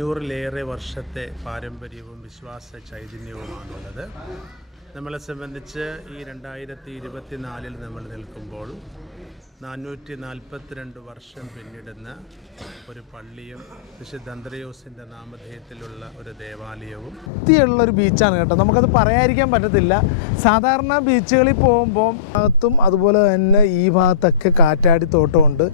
അഞ്ഞൂറിലേറെ വർഷത്തെ പാരമ്പര്യവും വിശ്വാസ ചൈതന്യവുമാണുള്ളത് നമ്മളെ സംബന്ധിച്ച് ഈ രണ്ടായിരത്തി ഇരുപത്തിനാലിൽ നമ്മൾ നിൽക്കുമ്പോൾ നാനൂറ്റി നാൽപ്പത്തിരണ്ട് വർഷം പിന്നിടുന്ന ഒരു പള്ളിയും വിശുദ്ധ അന്ത്രയോസിന്റെ നാമധേയത്തിലുള്ള ഒരു ദേവാലയവും. വൃത്തിയുള്ള ഒരു ബീച്ചാണ് കേട്ടോ. നമുക്കത് പറയാതിരിക്കാൻ പറ്റത്തില്ല. സാധാരണ ബീച്ചുകളിൽ പോകുമ്പോൾ ഭാഗത്തും അതുപോലെ തന്നെ ഈ ഭാഗത്തൊക്കെ കാറ്റാടി തോട്ടമുണ്ട്.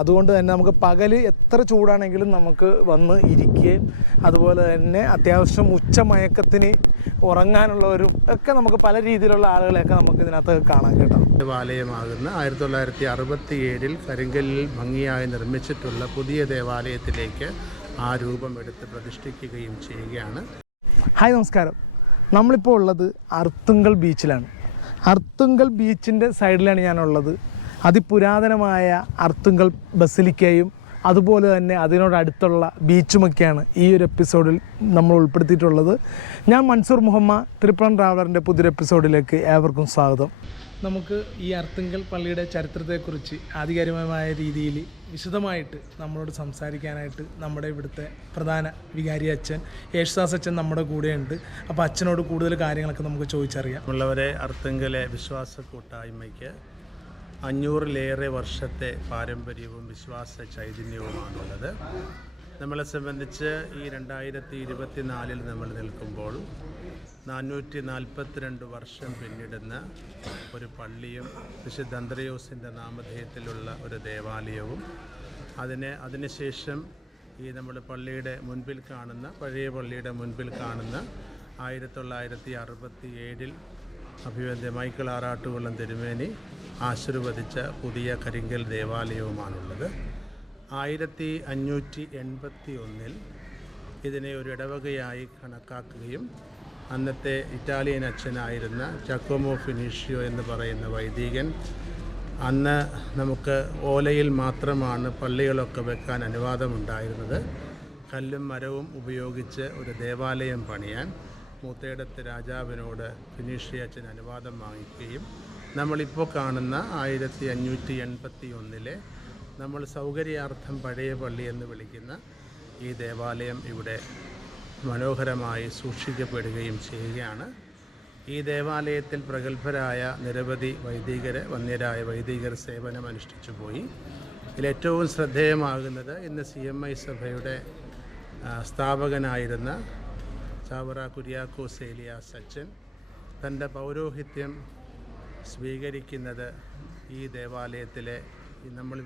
അതുകൊണ്ട് തന്നെ നമുക്ക് പകൽ എത്ര ചൂടാണെങ്കിലും നമുക്ക് വന്ന് ഇരിക്കുകയും അതുപോലെ തന്നെ അത്യാവശ്യം ഉച്ചമയക്കത്തിന് ഉറങ്ങാനുള്ളവരും ഒക്കെ നമുക്ക് പല രീതിയിലുള്ള ആളുകളെയൊക്കെ നമുക്ക് ഇതിനകത്ത് കാണാൻ കേട്ടോ. ദേവാലയമാകുന്ന ആയിരത്തി തൊള്ളായിരത്തി അറുപത്തി ഏഴിൽ കരിങ്കല്ലിൽ ഭംഗിയായി നിർമ്മിച്ചിട്ടുള്ള പുതിയ ദേവാലയത്തിലേക്ക് ആ രൂപം എടുത്ത് പ്രതിഷ്ഠിക്കുകയും ചെയ്യുകയാണ്. ഹായ് നമസ്കാരം. നമ്മളിപ്പോൾ ഉള്ളത് അർത്തുങ്കൽ ബീച്ചിലാണ്. അർത്തുങ്കൽ ബീച്ചിന്റെ സൈഡിലാണ് ഞാനുള്ളത്. അതിപുരാതനമായ അർത്തുങ്കൽ ബസിലിക്കയും അതുപോലെ തന്നെ അതിനോടടുത്തുള്ള ബീച്ചുമൊക്കെയാണ് ഈ ഒരു എപ്പിസോഡിൽ നമ്മൾ ഉൾപ്പെടുത്തിയിട്ടുള്ളത്. ഞാൻ മൻസൂർ മുഹമ്മദ് തിരുപ്പണം ട്രാവലറിന്റെ പുതിയൊരു എപ്പിസോഡിലേക്ക് ഏവർക്കും സ്വാഗതം. നമുക്ക് ഈ അർത്തിങ്കൽ പള്ളിയുടെ ചരിത്രത്തെക്കുറിച്ച് ആധികാരികമായ രീതിയിൽ വിശദമായിട്ട് നമ്മളോട് സംസാരിക്കാനായിട്ട് നമ്മുടെ ഇവിടുത്തെ പ്രധാന വികാരി അച്ഛൻ യേശുദാസ് അച്ഛൻ നമ്മുടെ കൂടെയുണ്ട്. അപ്പോൾ അച്ഛനോട് കൂടുതൽ കാര്യങ്ങളൊക്കെ നമുക്ക് ചോദിച്ചറിയാം. ഉള്ളവരെ അർത്തിങ്കലെ വിശ്വാസ കൂട്ടായ്മയ്ക്ക് അഞ്ഞൂറിലേറെ വർഷത്തെ പാരമ്പര്യവും വിശ്വാസ ചൈതന്യവുമാണുള്ളത്. നമ്മളെ സംബന്ധിച്ച് ഈ രണ്ടായിരത്തി ഇരുപത്തിനാലിൽ നമ്മൾ നിൽക്കുമ്പോൾ നാനൂറ്റി നാൽപ്പത്തിരണ്ട് വർഷം പിന്നിടുന്ന ഒരു പള്ളിയും വിശുദ്ധ അന്ത്രയോസിന്റെ നാമധേയത്തിലുള്ള ഒരു ദേവാലയവും അതിന് അതിനുശേഷം ഈ നമ്മൾ പള്ളിയുടെ മുൻപിൽ കാണുന്ന പഴയ പള്ളിയുടെ മുൻപിൽ കാണുന്ന ആയിരത്തി തൊള്ളായിരത്തി അറുപത്തി ഏഴിൽ അഭിവന്ദ്യ മൈക്കിൾ ആറാട്ടുകുളം തിരുമേനി ആശീർവദിച്ച പുതിയ കരിങ്കൽ ദേവാലയവുമാണുള്ളത്. ആയിരത്തി അഞ്ഞൂറ്റി എൺപത്തി ഒന്നിൽ ഇതിനെ ഒരു ഇടവകയായി കണക്കാക്കുകയും അന്നത്തെ ഇറ്റാലിയൻ അച്ഛനായിരുന്ന ചക്കോമോ ഫിനീഷ്യോ എന്ന് പറയുന്ന വൈദികൻ അന്ന് നമുക്ക് ഓലയിൽ മാത്രമാണ് പള്ളികളൊക്കെ വെക്കാൻ അനുവാദമുണ്ടായിരുന്നത്. കല്ലും മരവും ഉപയോഗിച്ച് ഒരു ദേവാലയം പണിയാൻ മൂത്തേടത്ത് രാജാവിനോട് ഫിനീഷ്യ അച്ഛൻ അനുവാദം വാങ്ങിക്കുകയും നമ്മളിപ്പോൾ കാണുന്ന ആയിരത്തി അഞ്ഞൂറ്റി എൺപത്തി ഒന്നിലെ നമ്മൾ സൗകര്യാർത്ഥം പഴയ പള്ളി എന്ന് വിളിക്കുന്ന ഈ ദേവാലയം ഇവിടെ മനോഹരമായി സൂക്ഷിക്കപ്പെടുകയും ചെയ്യുകയാണ്. ഈ ദേവാലയത്തിൽ പ്രഗത്ഭരായ നിരവധി വൈദികരെ വന്യരായ വൈദികർ സേവനം അനുഷ്ഠിച്ചു പോയി ഇതിലേറ്റവും ശ്രദ്ധേയമാകുന്നത് ഇന്ന് സി എം ഐ സഭയുടെ സ്ഥാപകനായിരുന്ന ചാവറ കുര്യാക്കോസ് ഏലിയാസ് സച്ചൻ തന്റെ പൗരോഹിത്യം സ്വീകരിക്കുന്നത് ഈ ദേവാലയത്തിലെ നമ്മൾ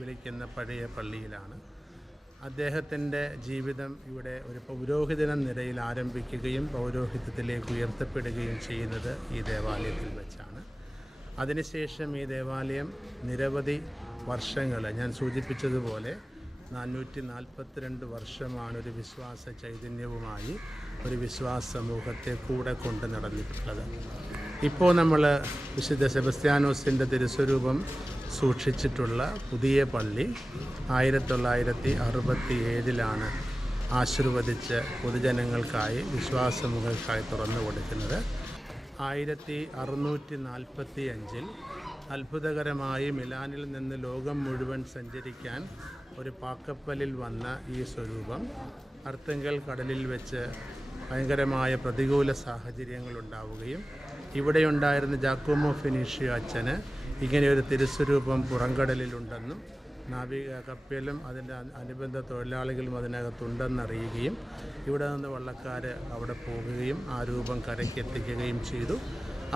വിളിക്കുന്ന പഴയ പള്ളിയിലാണ്. അദ്ദേഹത്തിന്റെ ജീവിതം ഇവിടെ ഒരു പൗരോഹിതന നിലയിൽ ആരംഭിക്കുകയും പൗരോഹിത്യത്തിലേക്ക് ഉയർത്തപ്പെടുകയും ചെയ്യുന്നത് ഈ ദേവാലയത്തിൽ വെച്ചാണ്. അതിനുശേഷം ഈ ദേവാലയം നിരവധി വർഷങ്ങൾ ഞാൻ സൂചിപ്പിച്ചതുപോലെ നാനൂറ്റി നാൽപ്പത്തിരണ്ട് വർഷമാണ് ഒരു വിശ്വാസ ചൈതന്യവുമായി ഒരു വിശ്വാസ സമൂഹത്തെ കൂടെ കൊണ്ട് നടന്നിട്ടുള്ളത്. ഇപ്പോൾ നമ്മൾ വിശുദ്ധ സെബസ്ത്യാനോസിന്റെ തിരുസ്വരൂപം സൂക്ഷിച്ചിട്ടുള്ള പുതിയ പള്ളി ആയിരത്തി തൊള്ളായിരത്തി അറുപത്തി ഏഴിലാണ് ആശീർവദിച്ച് പൊതുജനങ്ങൾക്കായി വിശ്വാസമുഖർക്കായി തുറന്നു കൊടുക്കുന്നത്. ആയിരത്തി അറുന്നൂറ്റി നാൽപ്പത്തി അഞ്ചിൽ അത്ഭുതകരമായി മിലാനിൽ നിന്ന് ലോകം മുഴുവൻ സഞ്ചരിക്കാൻ ഒരു പാക്കപ്പലിൽ വന്ന ഈ സ്വരൂപം അർത്തങ്കൽ കടലിൽ വെച്ച് ഭയങ്കരമായ പ്രതികൂല ഉണ്ടാവുകയും ഇവിടെയുണ്ടായിരുന്ന ജാക്കോമോ ഫിനീഷ്യ അച്ഛന് ഇങ്ങനെയൊരു തിരുസ്വരൂപം പുറംകടലിലുണ്ടെന്നും നാവിക കപ്പലും അതിന്റെ അനുബന്ധ തൊഴിലാളികളും അതിനകത്തുണ്ടെന്നറിയുകയും ഇവിടെ നിന്ന് വള്ളക്കാർ അവിടെ പോകുകയും ആ രൂപം കരയ്ക്ക് എത്തിക്കുകയും ചെയ്തു.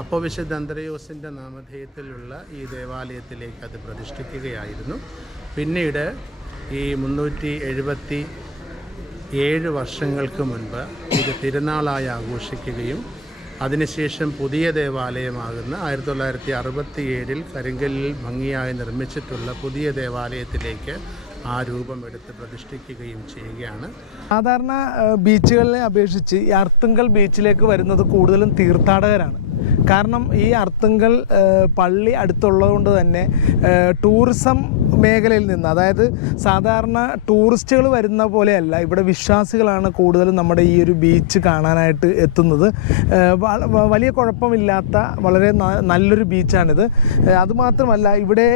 അപ്പോൾ വിശുദ്ധ അന്തരയോസിന്റെ നാമധേയത്തിലുള്ള ഈ ദേവാലയത്തിലേക്ക് അത് പ്രതിഷ്ഠിക്കുകയായിരുന്നു. പിന്നീട് ഈ മുന്നൂറ്റി എഴുപത്തി ഏഴ് വർഷങ്ങൾക്ക് മുൻപ് ഇത് തിരുനാളായി ആഘോഷിക്കുകയും അതിനുശേഷം പുതിയ ദേവാലയമാകുന്ന ആയിരത്തി തൊള്ളായിരത്തി അറുപത്തി ഏഴിൽ കരിങ്കല്ലിൽ ഭംഗിയായി നിർമ്മിച്ചിട്ടുള്ള പുതിയ ദേവാലയത്തിലേക്ക് ആ രൂപം എടുത്ത് പ്രതിഷ്ഠിക്കുകയും ചെയ്യുകയാണ്. സാധാരണ ബീച്ചുകളെ അപേക്ഷിച്ച് ഈ അർത്തുങ്കൽ ബീച്ചിലേക്ക് വരുന്നത് കൂടുതലും തീർത്ഥാടകരാണ്. കാരണം ഈ അർത്തുങ്കൽ പള്ളി അടുത്തുള്ളത് കൊണ്ട് തന്നെ ടൂറിസം മേഖലയിൽ നിന്ന് അതായത് സാധാരണ ടൂറിസ്റ്റുകൾ വരുന്ന പോലെയല്ല ഇവിടെ വിശ്വാസികളാണ് കൂടുതലും നമ്മുടെ ഈ ഒരു ബീച്ച് കാണാനായിട്ട് എത്തുന്നത്. വലിയ കുഴപ്പമില്ലാത്ത വളരെ നല്ലൊരു ബീച്ചാണിത്. അതുമാത്രമല്ല ഇവിടെ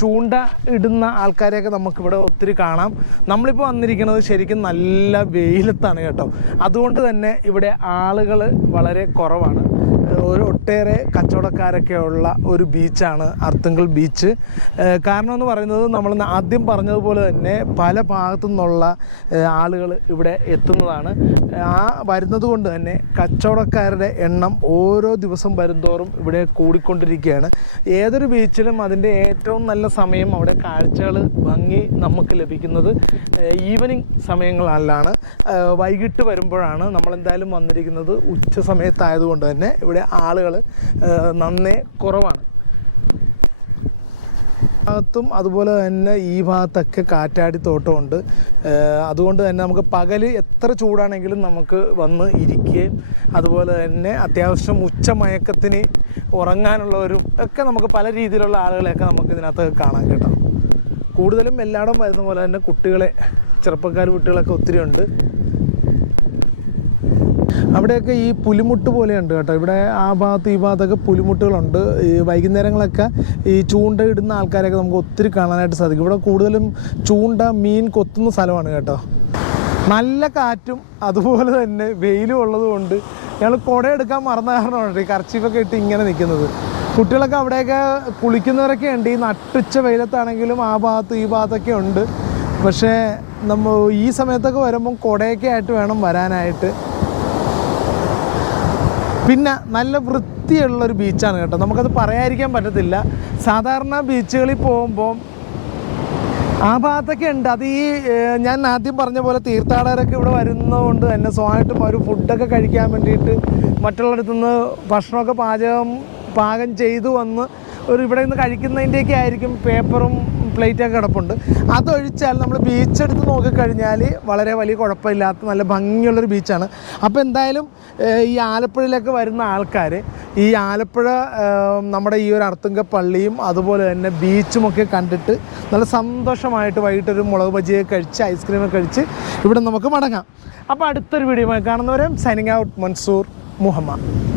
ചൂണ്ട ഇടുന്ന ആൾക്കാരെയൊക്കെ നമുക്കിവിടെ ഒത്തിരി കാണാം. നമ്മളിപ്പോൾ വന്നിരിക്കുന്നത് ശരിക്കും നല്ല വെയിലത്താണ് കേട്ടോ. അതുകൊണ്ട് തന്നെ ഇവിടെ ആളുകൾ വളരെ കുറവാണ്. ഒരു ഒട്ടേറെ കച്ചവടക്കാരൊക്കെ ഉള്ള ഒരു ബീച്ചാണ് അർത്തുങ്കൽ ബീച്ച്. കാരണം എന്ന് പറയുന്നത് നമ്മൾ ആദ്യം പറഞ്ഞതുപോലെ തന്നെ പല ഭാഗത്തു നിന്നുള്ള ആളുകൾ ഇവിടെ എത്തുന്നതാണ്. ആ വരുന്നത് കൊണ്ട് തന്നെ കച്ചവടക്കാരുടെ എണ്ണം ഓരോ ദിവസം വരുന്തോറും ഇവിടെ കൂടിക്കൊണ്ടിരിക്കുകയാണ്. ഏതൊരു ബീച്ചിലും അതിന്റെ ഏറ്റവും നല്ല സമയം അവിടെ കാഴ്ചകൾ ഭംഗി നമുക്ക് ലഭിക്കുന്നത് ഈവനിങ് സമയങ്ങളിലാണ്. വൈകിട്ട് വരുമ്പോഴാണ് നമ്മളെന്തായാലും വന്നിരിക്കുന്നത് ഉച്ച സമയത്തായതുകൊണ്ട് തന്നെ ഇവിടെ ആളുകൾ നന്നേ കുറവാണ്. ഭാഗത്തും അതുപോലെ തന്നെ ഈ ഭാഗത്തൊക്കെ കാറ്റാടി തോട്ടമുണ്ട്. അതുകൊണ്ട് തന്നെ നമുക്ക് പകൽ എത്ര ചൂടാണെങ്കിലും നമുക്ക് വന്ന് ഇരിക്കുകയും അതുപോലെ തന്നെ അത്യാവശ്യം ഉച്ചമയക്കത്തിന് ഉറങ്ങാനുള്ളവരും ഒക്കെ നമുക്ക് പല രീതിയിലുള്ള ആളുകളെയൊക്കെ നമുക്ക് ഇതിനകത്ത് കാണാൻ കേട്ടോ. കൂടുതലും എല്ലായിടം വരുന്ന പോലെ തന്നെ കുട്ടികളെ ചെറുപ്പക്കാർ കുട്ടികളൊക്കെ ഒത്തിരി ഉണ്ട്. അവിടെയൊക്കെ ഈ പുലിമുട്ട് പോലെയുണ്ട് കേട്ടോ. ഇവിടെ ആ ഭാഗത്ത് ഈ ഭാഗത്തൊക്കെ പുലിമുട്ടുകളുണ്ട്. ഈ വൈകുന്നേരങ്ങളൊക്കെ ഈ ചൂണ്ട ഇടുന്ന ആൾക്കാരെയൊക്കെ നമുക്ക് ഒത്തിരി കാണാനായിട്ട് സാധിക്കും. ഇവിടെ കൂടുതലും ചൂണ്ട മീൻ കൊത്തുന്ന സ്ഥലമാണ് കേട്ടോ. നല്ല കാറ്റും അതുപോലെ തന്നെ വെയിലും ഉള്ളത് കൊണ്ട് ഞങ്ങൾ കുട എടുക്കാൻ മറന്ന കാരണമാണ് ഈ കർച്ചീഫൊക്കെ ഇട്ട് ഇങ്ങനെ നിൽക്കുന്നത് കുട്ടികളൊക്കെ അവിടെയൊക്കെ കുളിക്കുന്നവരൊക്കെ ഉണ്ട്. ഈ നട്ടുച്ച വെയിലത്താണെങ്കിലും ആ ഭാഗത്ത് ഈ ഭാഗത്തൊക്കെ ഉണ്ട്. പക്ഷേ നമ്മൾ ഈ സമയത്തൊക്കെ വരുമ്പം കുടയൊക്കെ ആയിട്ട് വേണം വരാനായിട്ട്. പിന്നെ നല്ല വൃത്തിയുള്ളൊരു ബീച്ചാണ് കേട്ടോ. നമുക്കത് പറയാതിരിക്കാൻ പറ്റത്തില്ല. സാധാരണ ബീച്ചുകളിൽ പോകുമ്പോൾ ആ ഭാഗത്തൊക്കെ ഉണ്ട്. അത് ഈ ഞാൻ ആദ്യം പറഞ്ഞ പോലെ തീർത്ഥാടകരൊക്കെ ഇവിടെ വരുന്നതുകൊണ്ട് തന്നെ സ്വന്തമായിട്ടും അവർ ഫുഡൊക്കെ കഴിക്കാൻ വേണ്ടിയിട്ട് മറ്റുള്ളവരുടെ നിന്ന് ഭക്ഷണമൊക്കെ പാചകം പാകം ചെയ്തു വന്ന് ഒരു ഇവിടെ നിന്ന് കഴിക്കുന്നതിന്റെയൊക്കെ ആയിരിക്കും പേപ്പറും പ്ലേറ്റൊക്കെ കിടപ്പുണ്ട്. അതൊഴിച്ചാൽ നമ്മൾ ബീച്ച് എടുത്ത് നോക്കിക്കഴിഞ്ഞാൽ വളരെ വലിയ കുഴപ്പമില്ലാത്ത നല്ല ഭംഗിയുള്ളൊരു ബീച്ചാണ് അപ്പോൾ എന്തായാലും ഈ ആലപ്പുഴയിലേക്ക് വരുന്ന ആൾക്കാർ ഈ ആലപ്പുഴ നമ്മുടെ ഈ ഒരു അർത്തുങ്ക പള്ളിയും അതുപോലെ തന്നെ ബീച്ചുമൊക്കെ കണ്ടിട്ട് നല്ല സന്തോഷമായിട്ട് വൈകിട്ടൊരു മുളക് ബജിയൊക്കെ കഴിച്ച് ഐസ്ക്രീമൊക്കെ കഴിച്ച് ഇവിടെ നമുക്ക് മടങ്ങാം. അപ്പോൾ അടുത്തൊരു വീഡിയോ കാണുന്നവരെ സൈനിങ് ഔട്ട് മൻസൂർ മുഹമ്മദ്.